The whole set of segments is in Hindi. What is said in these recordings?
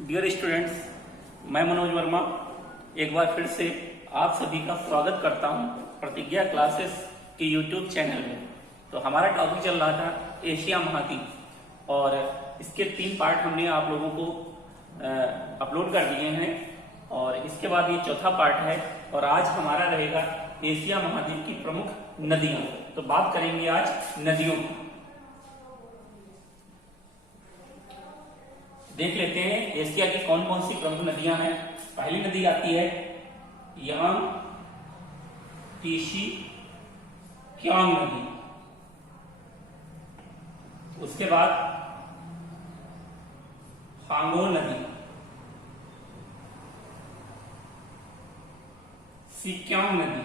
डियर स्टूडेंट्स, मैं मनोज वर्मा एक बार फिर से आप सभी का स्वागत करता हूं प्रतिज्ञा क्लासेस के यूट्यूब चैनल में। तो हमारा टॉपिक चल रहा था एशिया महाद्वीप और इसके 3 पार्ट हमने आप लोगों को अपलोड कर दिए हैं और इसके बाद ये चौथा पार्ट है और आज हमारा रहेगा एशिया महाद्वीप की प्रमुख नदियां। तो बात करेंगे आज नदियों की। देख लेते हैं एशिया की कौन कौन सी प्रमुख नदियां हैं। पहली नदी आती है यांग टीसी क्यांग नदी। उसके बाद हांगो नदी, सिक्यांग नदी,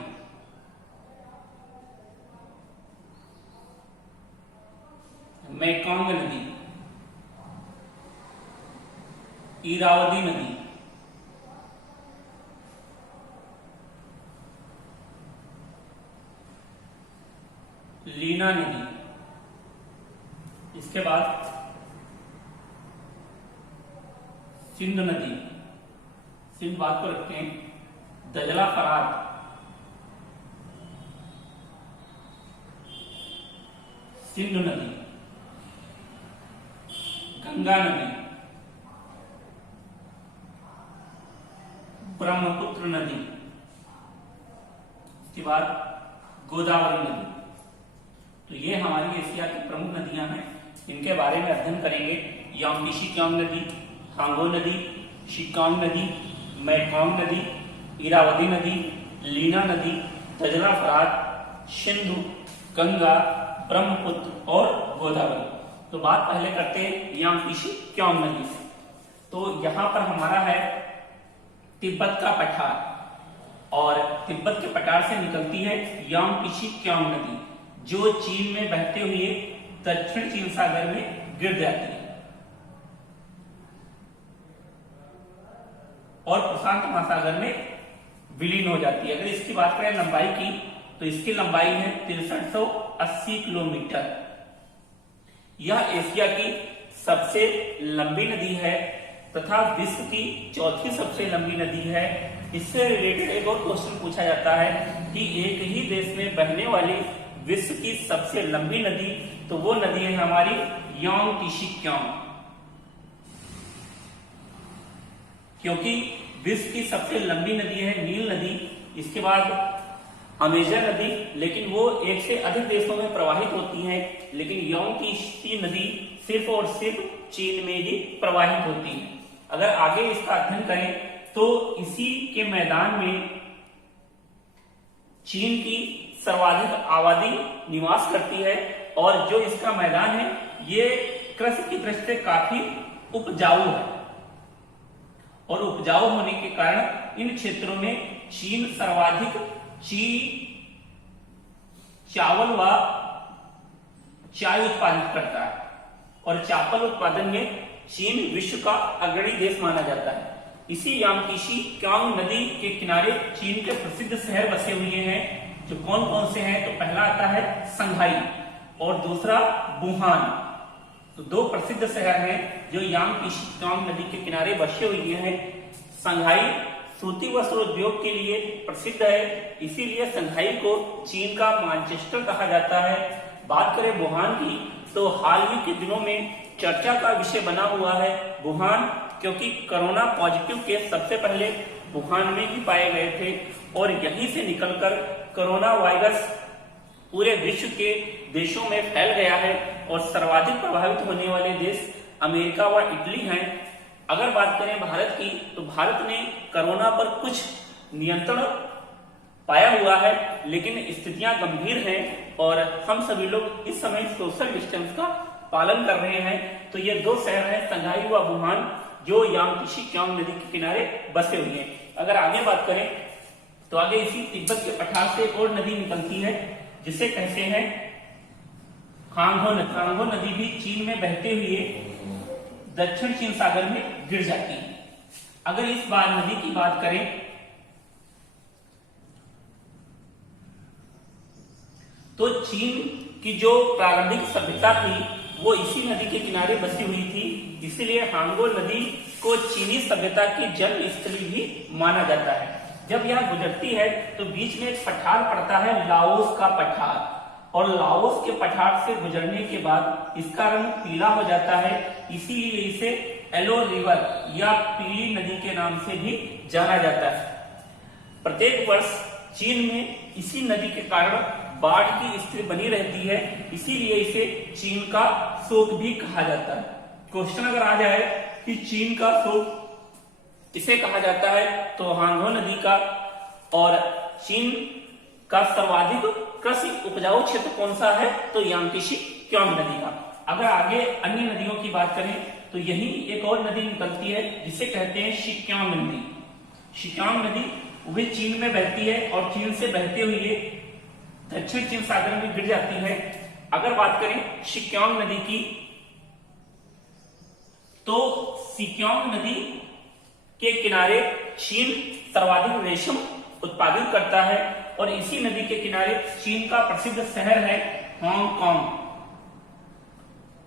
मेकोंग नदी, इरावदी नदी, लीना नदी। इसके बाद सिंध नदी, सिंध बात को रखते हैं, दजला फरात, सिंधु नदी, गंगा नदी, ब्रह्मपुत्र नदी, इसके बाद गोदावरी नदी। तो ये हमारी एशिया की प्रमुख नदियां हैं, इनके बारे में अध्ययन करेंगे। यांग टीसी क्यांग नदी, हांगो नदी, सिक्यांग नदी, मेकोंग नदी, इरावदी नदी, लीना नदी, दजला फरात, सिंधु, गंगा, ब्रह्मपुत्र और गोदावरी। तो बात पहले करते हैं यांग टीसी क्यांग नदी से। तो यहां पर हमारा है तिब्बत का पठार और तिब्बत के पठार से निकलती है यांग टीसी क्यांग नदी, जो चीन में बहते हुए दक्षिण चीन सागर में गिर जाती है और प्रशांत महासागर में विलीन हो जाती है। अगर इसकी बात करें लंबाई की, तो इसकी लंबाई है 6380 किलोमीटर। यह एशिया की सबसे लंबी नदी है तथा विश्व की चौथी सबसे लंबी नदी है। इससे रिलेटेड एक और क्वेश्चन पूछा जाता है कि एक ही देश में बहने वाली विश्व की सबसे लंबी नदी, तो वो नदी है हमारी यांग टीसी क्यांग, क्योंकि विश्व की सबसे लंबी नदी है नील नदी, इसके बाद अमेजन नदी, लेकिन वो एक से अधिक देशों में प्रवाहित होती है, लेकिन यांग टीसी नदी सिर्फ और सिर्फ चीन में ही प्रवाहित होती है। अगर आगे इसका अध्ययन करें तो इसी के मैदान में चीन की सर्वाधिक आबादी निवास करती है और जो इसका मैदान है ये कृषि की दृष्टि से काफी उपजाऊ है और उपजाऊ होने के कारण इन क्षेत्रों में चीन सर्वाधिक चावल व चाय उत्पादित करता है और चावल उत्पादन में चीन विश्व का अग्रणी देश माना जाता है। इसी यांग टीसी क्यांग नदी के किनारे चीन के प्रसिद्ध शहर बसे हुए हैं, जो कौन कौन से हैं। तो पहला आता है संघाई और दूसरा वुहान। तो 2 प्रसिद्ध शहर हैं जो यांग टीसी क्यांग नदी के किनारे बसे हुए हैं। संघाई सूती वस्त्र उद्योग के लिए प्रसिद्ध है, इसीलिए संघाई को चीन का मैनचेस्टर कहा जाता है। बात करें वुहान की, तो हाल ही के दिनों में चर्चा का विषय बना हुआ है वुहान, क्योंकि कोरोना पॉजिटिव केस सबसे पहले वुहान में ही पाए गए थे और यहीं से निकलकर कोरोना वायरस पूरे विश्व के देशों में फैल गया है और सर्वाधिक प्रभावित होने वाले देश अमेरिका व इटली हैं। अगर बात करें भारत की, तो भारत ने कोरोना पर कुछ नियंत्रण पाया हुआ है, लेकिन स्थितियां गंभीर हैं और हम सभी लोग इस समय सोशल डिस्टेंस का पालन कर रहे हैं। तो ये 2 शहर हैं संघाई व वुहान, जो यांग टीसी क्यांग नदी के किनारे बसे हुए हैं। अगर आगे बात करें तो आगे इसी तिब्बत के पठार से एक और नदी निकलती है जिसे कहते हैं हांगो नदी। हांगो नदी भी चीन में बहते हुए दक्षिण चीन सागर में गिर जाती है। अगर इस बार नदी की बात करें तो चीन की जो प्रारंभिक सभ्यता थी वो इसी नदी के किनारे बसी हुई थी, इसीलिए हांगो नदी को चीनी सभ्यता की जन्म स्थली भी माना जाता है। जब यह गुजरती है तो बीच में एक पठार पड़ता है, लाओस का पठार, और लाओस के पठार से गुजरने के बाद इसका रंग पीला हो जाता है, इसीलिए इसे येलो रिवर या पीली नदी के नाम से भी जाना जाता है। प्रत्येक वर्ष चीन में इसी नदी के कारण बाढ़ की स्थिति बनी रहती है, इसीलिए इसे चीन का शोक भी कहा जाता है। क्वेश्चन अगर आ जाए कि चीन का शोक किसे कहा जाता है, तो हांगो नदी का। और चीन का सर्वाधिक कृषि उपजाऊ क्षेत्र कौन सा है, तो यांगत्से क्योंग नदी का। अगर आगे अन्य नदियों की बात करें तो यही एक और नदी निकलती है जिसे कहते हैं शिक्यांग नदी। शिक्यांग नदी वही चीन में बहती है और चीन से बहते हुए दक्षिण चीन सागर में गिर जाती है। अगर बात करें शिक्यांग नदी की, तो शिक्यांग नदी के किनारे चीन सर्वाधिक रेशम उत्पादित करता है और इसी नदी के किनारे चीन का प्रसिद्ध शहर है हांगकांग,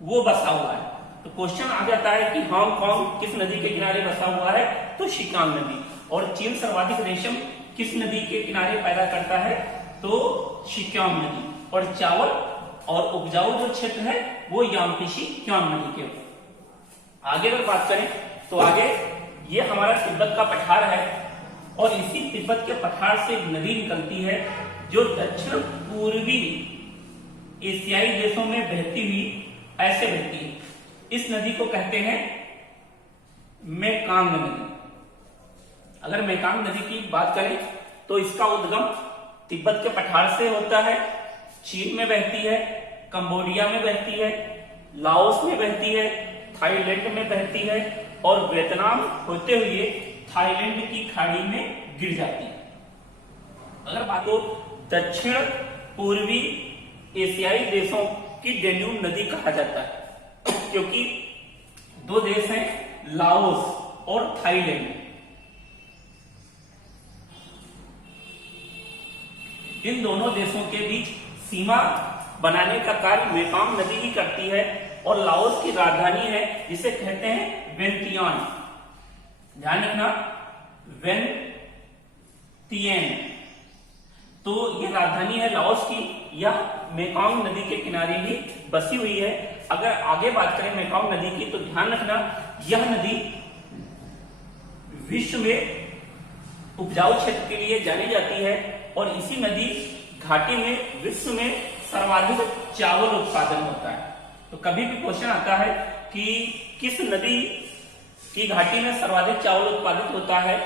वो बसा हुआ है। तो क्वेश्चन आ जाता है कि हांगकांग किस नदी के किनारे बसा हुआ है, तो शिक्यांग नदी। और चीन सर्वाधिक रेशम किस नदी के किनारे पैदा करता है, तो शिक्यांग नदी। और चावल और उपजाऊ जो क्षेत्र है वो यांगत्से क्योंग नदी के ऊपर। आगे अगर बात करें तो आगे ये हमारा तिब्बत का पठार है और इसी तिब्बत के पठार से एक नदी निकलती है जो दक्षिण पूर्वी एशियाई देशों में बहती हुई ऐसे बहती है। इस नदी को कहते हैं मेकांग नदी। अगर मेकांग नदी की बात करें तो इसका उद्गम तिब्बत के पठार से होता है, चीन में बहती है, कंबोडिया में बहती है, लाओस में बहती है, थाईलैंड में बहती है और वियतनाम होते हुए थाईलैंड की खाड़ी में गिर जाती है। अगर बात हो दक्षिण पूर्वी एशियाई देशों की डेन्यूब नदी कहा जाता है क्योंकि दो देश हैं लाओस और थाईलैंड। इन दोनों देशों के बीच सीमा बनाने का कार्य मेकांग नदी ही करती है और लाओस की राजधानी है जिसे कहते हैं वियंतियान। ध्यान रखना, वियंतियान। तो ये राजधानी है लाओस की, यह मेकांग नदी के किनारे ही बसी हुई है। अगर आगे बात करें मेकांग नदी की तो ध्यान रखना, यह नदी विश्व में उपजाऊ क्षेत्र के लिए जानी जाती है और इसी नदी घाटी में विश्व में सर्वाधिक चावल उत्पादन होता है। तो कभी भी क्वेश्चन आता है कि किस नदी की घाटी में सर्वाधिक चावल उत्पादित होता है,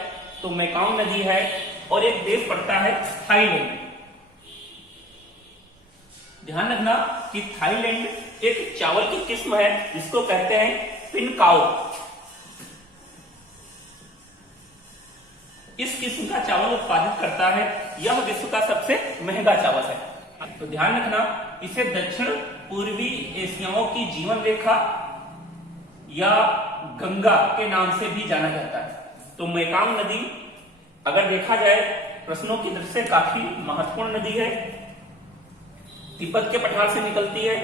तो मेकांग नदी है और एक देश पड़ता है थाईलैंड। ध्यान रखना कि थाईलैंड एक चावल की किस्म है जिसको कहते हैं पिनकाओ। इस किस्म का चावल उत्पादित करता है, यह विश्व का सबसे महंगा चावल है। तो ध्यान रखना, इसे दक्षिण पूर्वी एशियाओं की जीवन रेखा या गंगा के नाम से भी जाना जाता है। तो मेकांग नदी अगर देखा जाए प्रश्नों की दृष्टि से काफी महत्वपूर्ण नदी है। तिब्बत के पठार से निकलती है,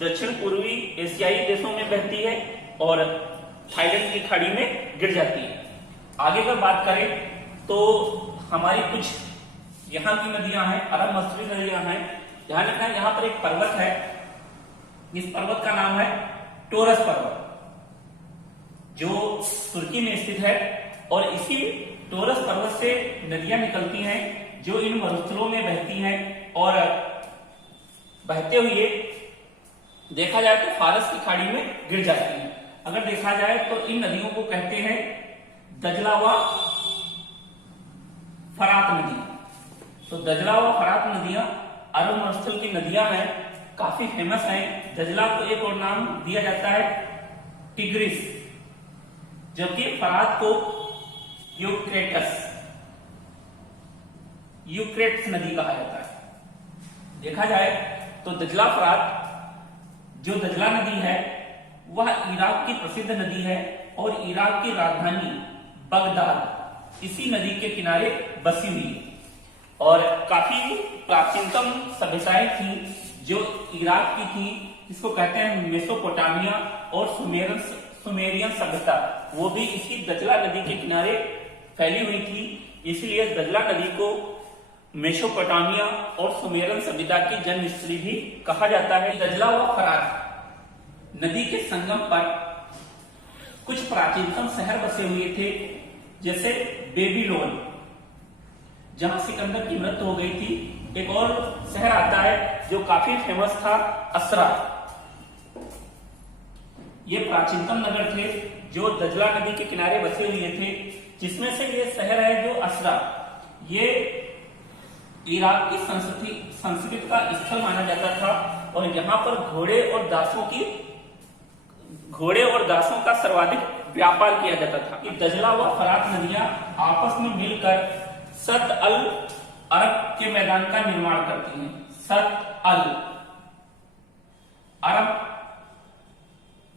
दक्षिण पूर्वी एशियाई देशों में बहती है और थाईलैंड की खाड़ी में गिर जाती है। आगे अगर बात करें तो हमारी कुछ यहाँ की नदियां हैं, अरब मसूरी नदियां हैं। ध्यान रखना, यहाँ पर एक पर्वत है, इस पर्वत का नाम है टोरस पर्वत जो तुर्की में स्थित है और इसी टोरस पर्वत से नदियां निकलती हैं जो इन मरुस्थलों में बहती हैं और बहते हुए देखा जाए तो फारस की खाड़ी में गिर जाती हैं। अगर देखा जाए तो इन नदियों को कहते हैं दजला व फरात नदी। तो दजला व फरात नदियां अरब मरुस्थल की नदियां हैं, काफी फेमस हैं। दजला को एक और नाम दिया जाता है टिग्रिस, जबकि फरात को यूक्रेट्स नदी कहा जाता है। देखा जाए तो दजला फरात जो दजला नदी है वह इराक की प्रसिद्ध नदी है और इराक की राजधानी बगदाद इसी नदी के किनारे बसी हुई है और काफी प्राचीनतम सभ्यताएं थी जो इराक की थी जिसको कहते हैं मेसोपोटामिया और सुमेरियन सभ्यता, वो भी इसी दजला नदी के किनारे फैली हुई थी। इसलिए दजला नदी को मेसोपोटामिया और सुमेरियन सभ्यता की जन्मस्थली भी कहा जाता है। दजला व फरात नदी के संगम पर कुछ प्राचीनतम शहर बसे हुए थे, जैसे बेबीलोन, जहां सिकंदर की मृत्यु हो गई थी। एक और शहर आता है जो काफी फेमस था, असरा। ये प्राचीनतम नगर थे जो दजला नदी के किनारे बसे हुए थे, जिसमें से ये शहर है जो असरा, ये इराक की संस्कृति का स्थल माना जाता था और यहाँ पर घोड़े और दासों का सर्वाधिक व्यापार किया जाता था। दजला व फरात नदियां आपस में मिलकर सत अल अरब के मैदान का निर्माण करती हैं। सत अल अरब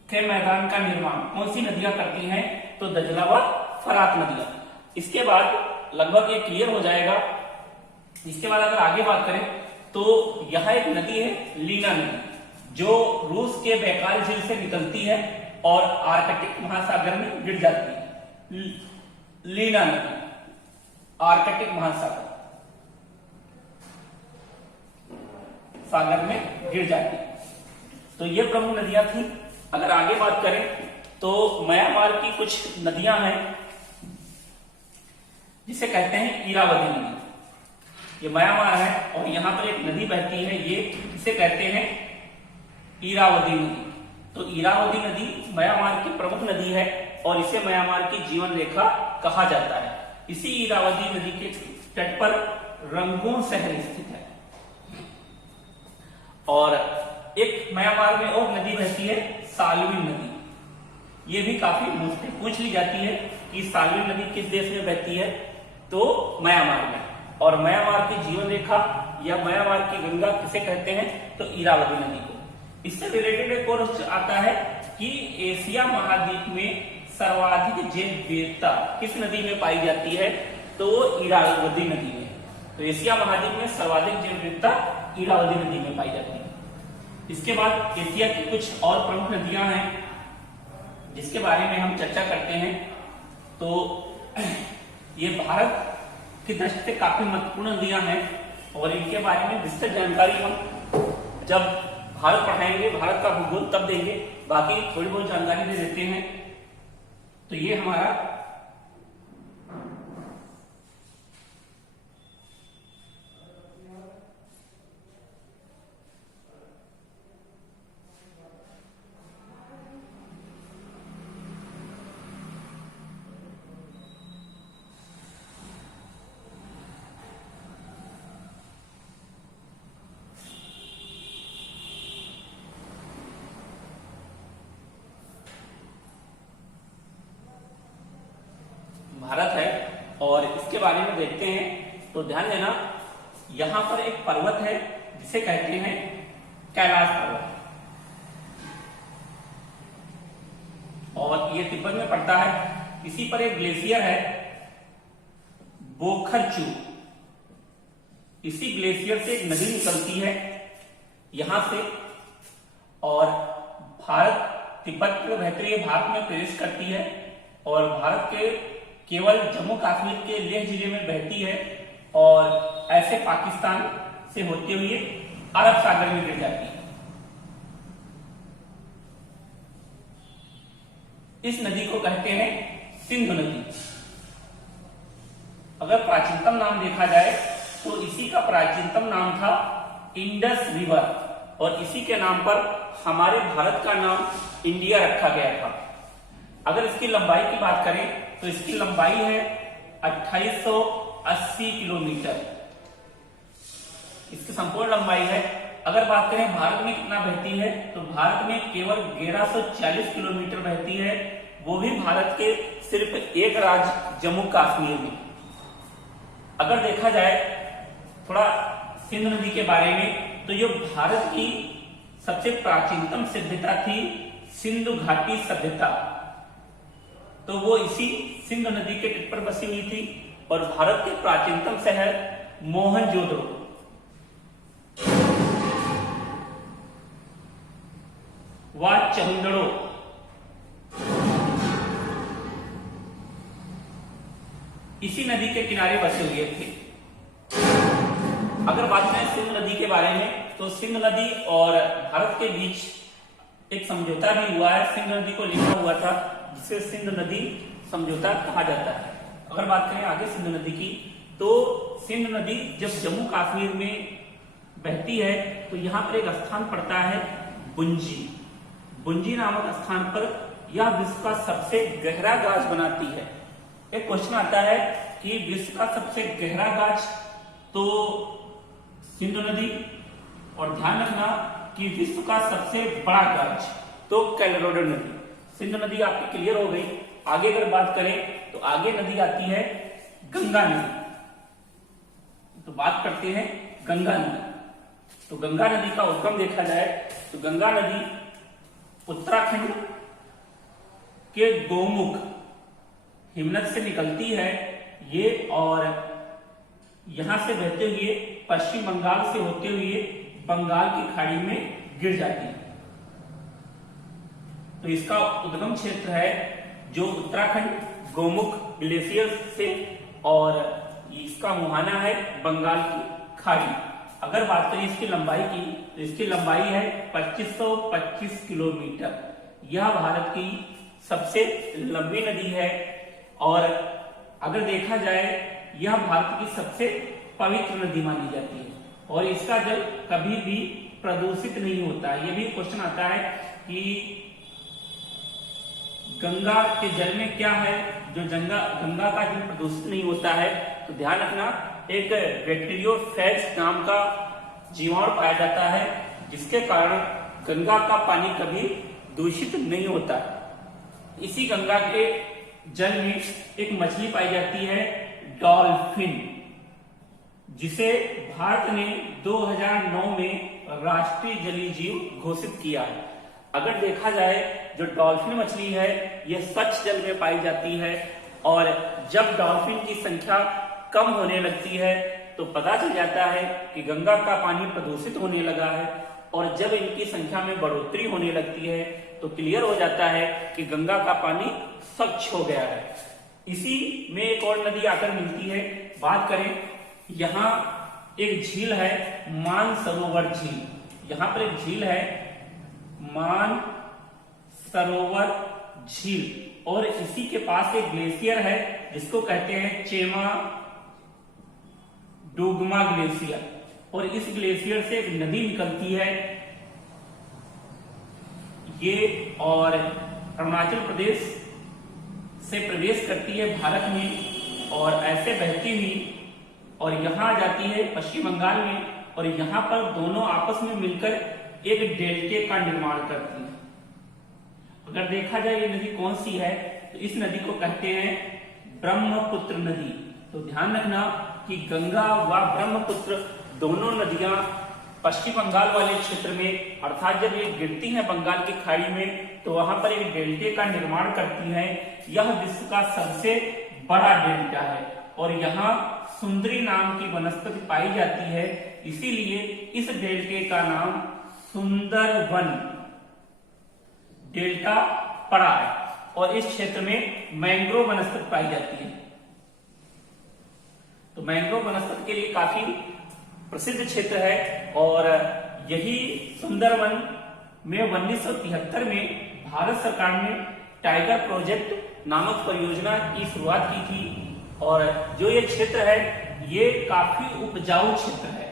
के मैदान का निर्माण कौन सी नदियां करती हैं? तो दजला व फरात नदियां। इसके बाद लगभग ये क्लियर हो जाएगा। इसके बाद अगर आगे बात करें तो यह एक नदी है, लीना नदी, जो रूस के बैकाल झील से निकलती है और आर्कटिक महासागर में गिर जाती है। लीना नदी आर्कटिक महासागर में गिर जाती है। तो ये प्रमुख नदियां थी। अगर आगे बात करें तो म्यांमार की कुछ नदियां हैं जिसे कहते हैं इरावदी नदी। ये म्यांमार है और यहां पर एक नदी बहती है, ये इसे कहते हैं इरावदी नदी। तो इरावदी नदी म्यांमार की प्रमुख नदी है और इसे म्यांमार की जीवन रेखा कहा जाता है। इसी इरावदी नदी के तट पर रंगून शहर स्थित है। और एक म्यांमार में और नदी बहती है, सालविन नदी। ये भी काफी पूछ ली जाती है कि सालविन नदी किस देश में बहती है, तो म्यांमार में। और म्यांमार की जीवन रेखा या म्यांमार की गंगा किसे कहते हैं, तो इरावदी नदी को। इससे रिलेटेड एक और आता है कि एशिया महाद्वीप में सर्वाधिक जैव विविधता किस नदी में पाई जाती है, तो वो इरावदी नदी में। तो एशिया महाद्वीप में सर्वाधिक जैव विविधता इरावदी नदी में पाई जाती है। इसके बाद एशिया की कुछ और प्रमुख नदियां हैं जिसके बारे में हम चर्चा करते हैं। तो ये भारत की दृष्टि से काफी महत्वपूर्ण नदियां हैं और इनके बारे में विस्तृत जानकारी हम जब भारत पढ़ाएंगे, भारत का भूगोल, तब देंगे। बाकी थोड़ी बहुत जानकारी दे देते हैं। तो ये हमारा भारत है और इसके बारे में देखते हैं। तो ध्यान देना, यहां पर एक पर्वत है जिसे कहते हैं कैलाश पर्वत और ये तिब्बत में पड़ता है। इसी पर एक ग्लेशियर है, बोखरचू। इसी ग्लेशियर से एक नदी निकलती है यहां से और भारत तिब्बत में बहकर ये भारत में प्रवेश करती है और भारत के केवल जम्मू कश्मीर के लेह जिले में बहती है और ऐसे पाकिस्तान से होते हुए अरब सागर में गिर जाती है। इस नदी को कहते हैं सिंधु नदी। अगर प्राचीनतम नाम देखा जाए तो इसी का प्राचीनतम नाम था इंडस रिवर और इसी के नाम पर हमारे भारत का नाम इंडिया रखा गया था। अगर इसकी लंबाई की बात करें तो इसकी लंबाई है 2880 किलोमीटर, इसकी संपूर्ण लंबाई है। अगर बात करें भारत में कितना बहती है तो भारत में केवल 1140 किलोमीटर बहती है, वो भी भारत के सिर्फ एक राज्य जम्मू कश्मीर में। अगर देखा जाए थोड़ा सिंधु नदी के बारे में तो ये भारत की सबसे प्राचीनतम सभ्यता थी, सिंधु घाटी सभ्यता। तो वो इसी सिंधु नदी के तट पर बसी हुई थी और भारत के प्राचीनतम शहर मोहनजोदड़ो व चहुंडड़ो इसी नदी के किनारे बसे हुए थे। अगर बात करें सिंधु नदी के बारे में, तो सिंधु नदी और भारत के बीच एक समझौता भी हुआ है। सिंधु नदी को लिखा हुआ था, जिसे सिंधु नदी समझौता कहा जाता है। अगर बात करें आगे सिंधु नदी की, तो सिंधु नदी जब जम्मू कश्मीर में बहती है तो यहाँ पर एक स्थान पड़ता है बुंजी। बुंजी नामक स्थान पर यह विश्व का सबसे गहरा गाज बनाती है। एक क्वेश्चन आता है कि विश्व का सबसे गहरा गाज तो सिंधु नदी, और ध्यान रखना कि विश्व का सबसे बड़ा गाज तो कोलोराडो नदी। सिंधु नदी आपकी क्लियर हो गई। आगे अगर बात करें तो आगे नदी आती है गंगा नदी। तो बात करते हैं गंगा नदी। तो गंगा नदी का उद्गम देखा जाए तो गंगा नदी उत्तराखंड के गोमुख हिमनद से निकलती है ये, और यहां से बहते हुए पश्चिम बंगाल से होते हुए बंगाल की खाड़ी में गिर जाती है। तो इसका उद्गम क्षेत्र है जो उत्तराखंड गोमुख ग्लेशियर से, और इसका मुहाना है बंगाल की खाड़ी। अगर बात करें इसकी लंबाई की, तो इसकी लंबाई है 2525 किलोमीटर। यह भारत की सबसे लंबी नदी है, और अगर देखा जाए यह भारत की सबसे पवित्र नदी मानी जाती है, और इसका जल कभी भी प्रदूषित नहीं होता। यह भी क्वेश्चन आता है कि गंगा के जल में क्या है जो गंगा का जल प्रदूषित नहीं होता है। तो ध्यान रखना, एक बैक्टीरियोफेज नाम का जीवाणु पाया जाता है, जिसके कारण गंगा का पानी कभी दूषित नहीं होता। इसी गंगा के जल में एक मछली पाई जाती है डॉल्फिन, जिसे भारत ने 2009 में राष्ट्रीय जलीय जीव घोषित किया है। अगर देखा जाए जो डॉल्फिन मछली है यह स्वच्छ जल में पाई जाती है, और जब डॉल्फिन की संख्या कम होने लगती है तो पता चल जाता है कि गंगा का पानी प्रदूषित होने लगा है, और जब इनकी संख्या में बढ़ोतरी होने लगती है तो क्लियर हो जाता है कि गंगा का पानी स्वच्छ हो गया है। इसी में एक और नदी आकर मिलती है। बात करें, यहाँ एक झील है मानसरोवर झील। यहाँ पर एक झील है मानसरोवर झील, और इसी के पास एक ग्लेशियर है जिसको कहते हैं चेमा डोगमा ग्लेशियर, और इस ग्लेशियर से एक नदी निकलती है ये, और अरुणाचल प्रदेश से प्रवेश करती है भारत में, और ऐसे बहती हुई और यहाँ जाती है पश्चिम बंगाल में, और यहाँ पर दोनों आपस में मिलकर एक डेल्टे का निर्माण करती है। अगर देखा जाए ये नदी कौन सी है, तो इस नदी को कहते हैं ब्रह्मपुत्र नदी। तो ध्यान रखना कि गंगा व ब्रह्मपुत्र दोनों नदियां पश्चिम बंगाल वाले क्षेत्र में, अर्थात जब ये गिरती हैं बंगाल की खाड़ी में तो वहां पर एक डेल्टे का निर्माण करती हैं। यह विश्व का सबसे बड़ा डेल्टा है, और यहाँ सुंदरी नाम की वनस्पति पाई जाती है, इसीलिए इस डेल्टे का नाम सुंदरवन डेल्टा पड़ा है। और इस क्षेत्र में मैंग्रोव वनस्पति पाई जाती है। तो मैंग्रोव वनस्पति के लिए काफी प्रसिद्ध क्षेत्र है, और यही सुंदरवन में 1973 में भारत सरकार ने टाइगर प्रोजेक्ट नामक परियोजना की शुरुआत की थी, और जो ये क्षेत्र है ये काफी उपजाऊ क्षेत्र है,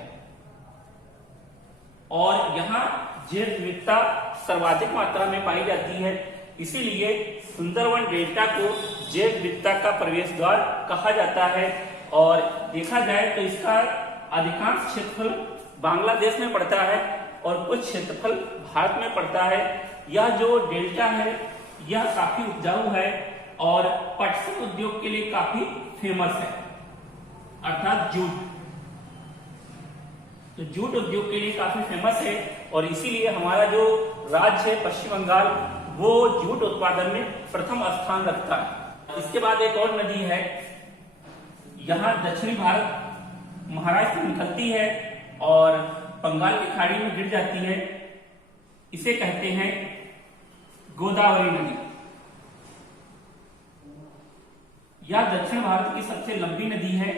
और यहाँ जैव विविधता सर्वाधिक मात्रा में पाई जाती है, इसीलिए सुंदरवन डेल्टा को जैव विविधता का प्रवेश द्वार कहा जाता है। और देखा जाए तो इसका अधिकांश क्षेत्रफल बांग्लादेश में पड़ता है और कुछ क्षेत्रफल भारत में पड़ता है। यह जो डेल्टा है यह काफी उपजाऊ है और पटसन उद्योग के लिए काफी फेमस है, अर्थात जूट। तो जूट उद्योग के लिए काफी फेमस है, और इसीलिए हमारा जो राज्य है पश्चिम बंगाल वो जूट उत्पादन में प्रथम स्थान रखता है। इसके बाद एक और नदी है, यहाँ दक्षिणी भारत महाराष्ट्र से निकलती है और बंगाल की खाड़ी में गिर जाती है। इसे कहते हैं गोदावरी नदी। यह दक्षिण भारत की सबसे लंबी नदी है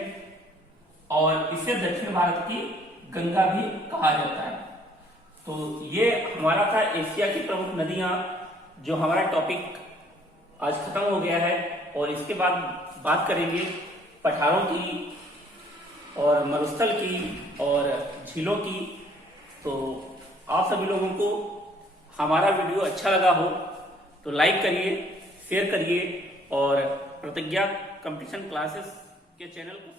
और इसे दक्षिण भारत की गंगा भी कहा जाता है। तो ये हमारा था एशिया की प्रमुख नदियां, जो हमारा टॉपिक आज खत्म हो गया है। और इसके बाद बात करेंगे पठारों की और मरुस्थल की और झीलों की। तो आप सभी लोगों को हमारा वीडियो अच्छा लगा हो तो लाइक करिए, शेयर करिए और प्रतिज्ञा कंपटीशन क्लासेस के चैनल को